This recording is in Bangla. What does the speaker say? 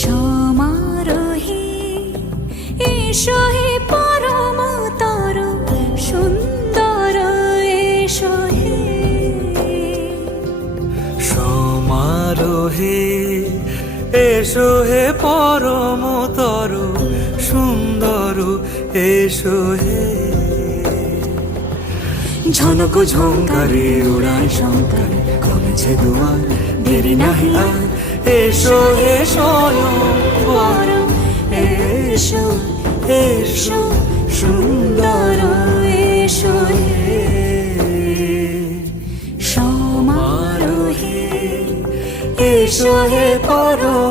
সমারোহে এসো হে পরমতর সুন্দর এসো হে। সমারোহে এসো হে পরমতর সুন্দর এসো হে। ঝনক ঝঙ্কারে উড়ায় শঙ্কার কমেছে দুয়ার দেরি নাহি আর। এসো হে স্বয়ং বর এসো এসো সুন্দর এসো হে। সমারোহে এসো হে পরম